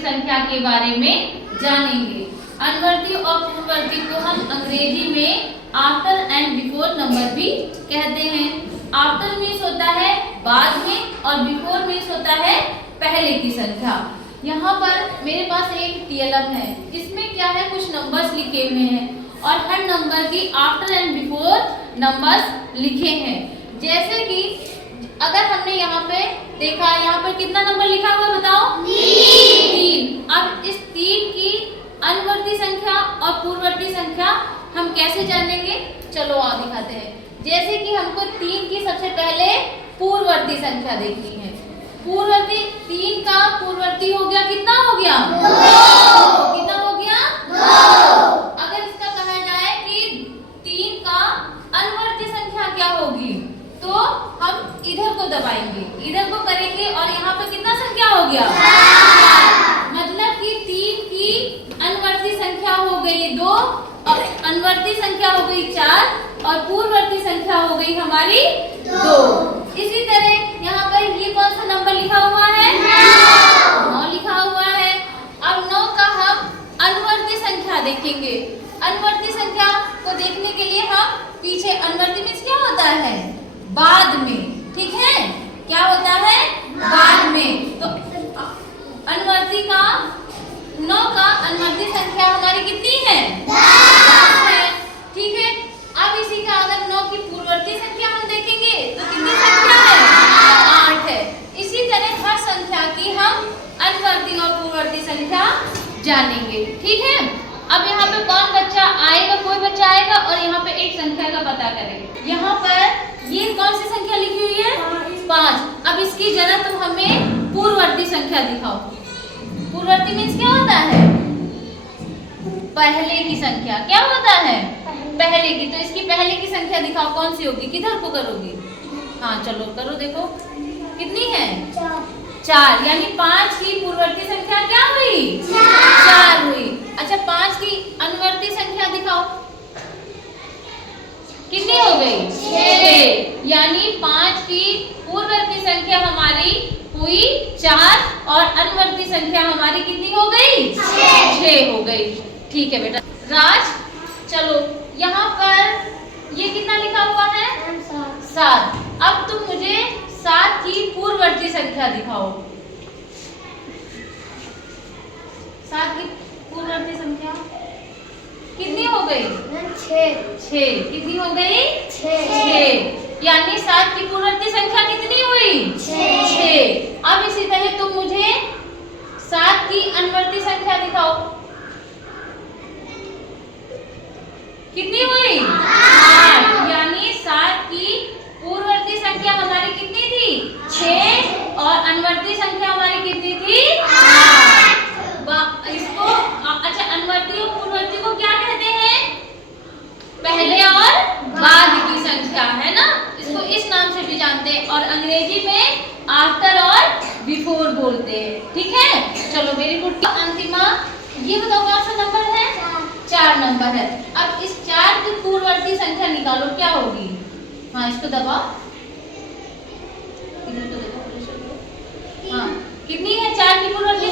पूर्ववर्ती संख्या के बारे में जानेंगे। अनुवर्ती और पूर्ववर्ती को हम अंग्रेजी में आफ्टर एंड बिफोर नंबर भी कहते हैं। आफ्टर मीन्स होता है बाद में और बिफोर मीन्स होता है पहले की संख्या। यहाँ पर मेरे पास एक टीएलएम है, इसमें क्या है, कुछ नंबर्स लिखे हुए हैं और हर नंबर की आफ्टर एंड बिफोर नंबर्स लिखे हैं। जैसे कि अगर हमने यहाँ पे देखा, यहाँ पर कितना नंबर लिखा हुआ बताओ? 3। अब इस 3 की अनुवर्ती संख्या और पूर्ववर्ती संख्या हम कैसे जानेंगे? चलो आओ दिखाते हैं। जैसे कि हमको 3 की सबसे पहले पूर्ववर्ती संख्या देखनी है। पूर्ववर्ती 3 का पूर्ववर्ती हो गया, कितना हो गया? 2। कितना हो गया? 2। अगर इसका कहा जाए कि 3 का अनुवर्ती संख्या क्या होगी, तो हम इधर को दबाएंगे, इधर को करेंगे और यहाँ पे कितना संख्या हो गया? 4। मतलब कि 3 की अनुवर्ती संख्या हो गई 2 और अनुवर्ती संख्या हो गई 4 और पूर्ववर्ती संख्या हो गई हमारी 2। इसी तरह यहाँ पर ये कौन सा नंबर लिखा हुआ है? 9 लिखा हुआ है। अब 9 का हम अनुवर्ती संख्या देखेंगे। अनुवर्ती संख्या को देखने के लिए हम पीछे, अनुवर्ती मीन्स क्या होता है? बाद में, ठीक है? क्या होता है? बाद में। तो अनुवर्ती का 9 का अनुवर्ती संख्या हमारी कितनी है? 10 है, ठीक है? अब इसी का अगर 9 की पूर्ववर्ती संख्या हम देखेंगे तो कितनी संख्या है? 8 है। इसी तरह हर संख्या की हम अनुवर्ती और पूर्ववर्ती संख्या जानेंगे, ठीक है? अब यहाँ पे कौन बच्चा आएगा? कोई बच्चा आएगा और यहाँ पे एक संख्या का पता करेंगे। यहाँ पर ये कौन सी संख्या लिखी हुई है? 5। अब इसकी जगह तुम हमें पूर्ववर्ती संख्या दिखाओ। पूर्ववर्ती मीन्स क्या होता है? पहले की संख्या। क्या होता है? पहले की। तो इसकी पहले की संख्या दिखाओ, कौन सी होगी? किधर को करोगी? हाँ चलो करो, देखो कितनी है? 4। यानी 5 की पूर्ववर्ती संख्या क्या हुई? 4 हुई। अच्छा 5 की अनुवर्ती संख्या दिखाओ, कितनी हो गई? 6। यानी 5 की पूर्ववर्ती संख्या हमारी हुई 4 और अनुवर्ती संख्या हमारी कितनी हो गई? 6 हो गई। ठीक है बेटा। राज चलो यहाँ पर ये कितना लिखा हुआ है? 7। अब तुम मुझे 7 की पूर्ववर्ती संख्या दिखाओ। 7 की पूर्ववर्ती संख्या कितनी हो गई? 6। कितनी हो गई? 6। यानी 7 की पूर्ववर्ती संख्या कितनी हुई? 6। अब इसी तरह तुम मुझे 7 की अनुवर्ती संख्या दिखाओ, कितनी हुई? 8। यानी 7 की पूर्ववर्ती संख्या हमारी कितनी थी? 6 और अनुवर्ती संख्या हमारी कितनी थी? 8। इसको अच्छा, अनुवर्ती और पूर्ववर्ती को क्या कहते हैं? पहले और बाद की संख्या, है ना? इसको इस नाम से भी जानते हैं और अंग्रेजी में आफ्टर और बिफोर बोलते हैं, ठीक है? चलो वेरी गुड। अंतिमा ये बताओ कौन सा नंबर है? 4 नंबर है। अब इस 4 की पूर्ववर्ती संख्या निकालो, क्या होगी? हाँ इसको दबाओ, इधर तो देखो, हाँ कितनी है 4 की पूर्ववर्ती